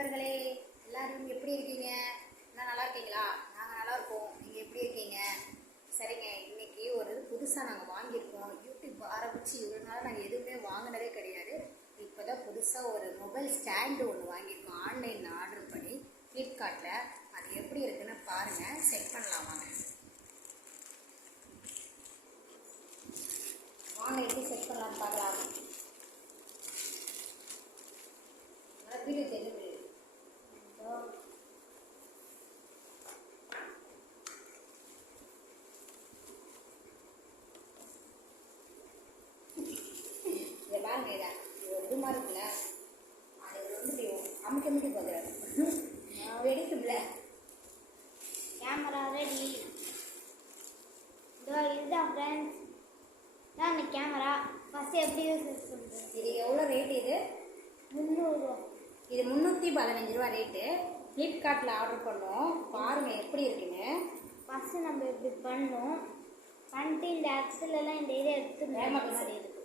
நண்பர்களே, எல்லாரும் எப்படி இருக்கீங்க? எல்லாம் நல்லா இருக்கீங்களா? நாங்கள் நல்லா இருக்கோம். நீங்கள் எப்படி இருக்கீங்க? சரிங்க, இன்னைக்கு ஒரு புதுசாக நாங்கள் வாங்கியிருக்கோம். யூடியூப் ஆரம்பித்து இவ்வளோ நாள் நாங்கள் எதுவுமே வாங்கினதே கிடையாது. இப்போ தான் புதுசாக ஒரு மொபைல் ஸ்டாண்டு ஒன்று வாங்கியிருக்கோம். ஆன்லைனில் ஆர்டர் பண்ணி ஃப்ளிப்கார்ட்டில். அது எப்படி இருக்குன்னு பாருங்கள், செக் பண்ணலாம் வாங்க. வாங்க எப்படி செட் பண்ணலாம்னு பார்க்கலாம். வீடியோ தெரியுது. இதை பாருங்க, இதை ஒரு இது மாதிரி இருக்குல்ல, அது வந்து அமுக்கி பார்க்குறாரு. வெடிக்கும்ல. Camera ready. இதோ இதுதான் ஃப்ரெண்ட்ஸ், தான் இந்த கேமரா. ஃபஸ்ட்டு எப்படி யூஸ் பண்ணுறது? இது எவ்வளோ ரேட்டு? இது 300 ரூபா. இது 315 ரூபா ரேட்டு. ஃப்ளிப்கார்ட்டில் ஆர்டர் பண்ணோம். பாருங்கள் எப்படி இருக்குன்னு. ஃபஸ்ட்டு நம்ம இப்படி பண்ணோம். பண்ணிட்டு இந்த இடத்துலலாம் இந்த இதை எடுத்து மாதிரி இருக்குது.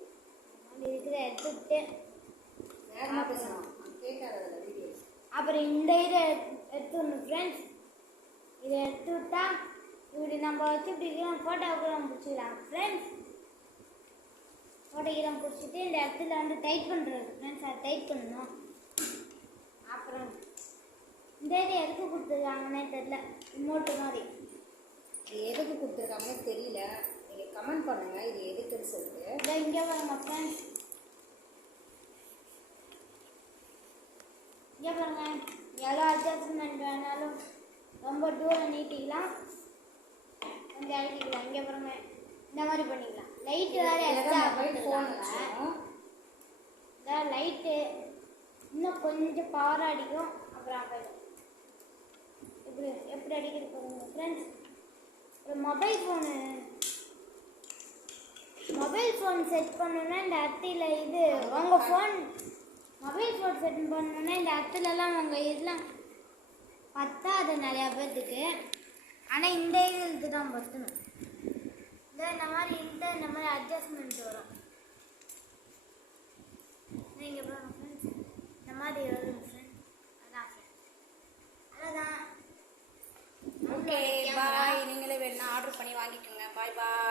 அப்படி இருக்கிற எடுத்துக்கிட்டு வேகமாக பேசணும், கேட்காத வீடியோ. அப்புறம் இந்த இதை எடுத்துடணும் ஃப்ரெண்ட்ஸ். இதை எடுத்து விட்டா இப்படி நம்ம வச்சு இப்படி ஃபோட்டோகிராம் பிடிச்சிக்கலாம் ஃப்ரெண்ட்ஸ். ஃபோட்டோகிராம் பிடிச்சிட்டு இந்த இடத்துல வந்து டைட் பண்ணுறது ஃப்ரெண்ட்ஸ். அதை டைட் பண்ணணும். அப்புறம் இந்த இதை எதுக்கு கொடுத்துருக்காங்கன்னே தெரில, ரிமோட்டு மாதிரி. இது எதுக்கு கொடுத்துருக்காங்கன்னு தெரியல. நீங்கள் கமெண்ட் பண்ணுங்கள் இது எதுக்குன்னு சொல்லிட்டு. இதை இங்கே பாருங்க ஃப்ரெண்ட்ஸ், இங்கே பாருங்க. எவ்வளோ அட்ஜஸ்ட்மெண்ட் வேணாலும் ரொம்ப தூரம் நீட்டிக்கலாம், கொஞ்சம் அடிக்கலாம். இங்கே பாருங்க, இந்த மாதிரி பண்ணிக்கலாம். லைட்டு வேறு எக்ஸ்ட்ரா போட்டுருக்காங்க. இந்த லைட்டு இன்னும் கொஞ்சம் பவராக அடிக்கும். அப்புறம் இப்படி எப்படி அடிக்கிறது பாருங்க ஃப்ரெண்ட்ஸ். ஒரு மொபைல் ஃபோன் செட் பண்ணணுன்னா இந்த அத்தியில் இது உங்கள் ஃபோன் மொபைல் ஃபோன் செட் பண்ணணுன்னா இந்த அத்திலலாம் உங்கள் இதெல்லாம் பத்தாது நிறையா பேர்த்துக்கு. ஆனால் இந்த இதுக்கு தான் பற்றணும். இந்த மாதிரி இந்த மாதிரி அட்ஜஸ்ட்மெண்ட் வரும். நீங்கள் பாருங்க ஃப்ரெண்ட்ஸ், இந்த மாதிரி வரும் ஃப்ரெண்ட்ஸ். அதான் ஃப்ரெண்ட்ஸ், அதான். ஓகே, பாய். நீங்களே வேணும்னா ஆர்டர் பண்ணி வாங்கிக்கோங்க. பாய் பாய்.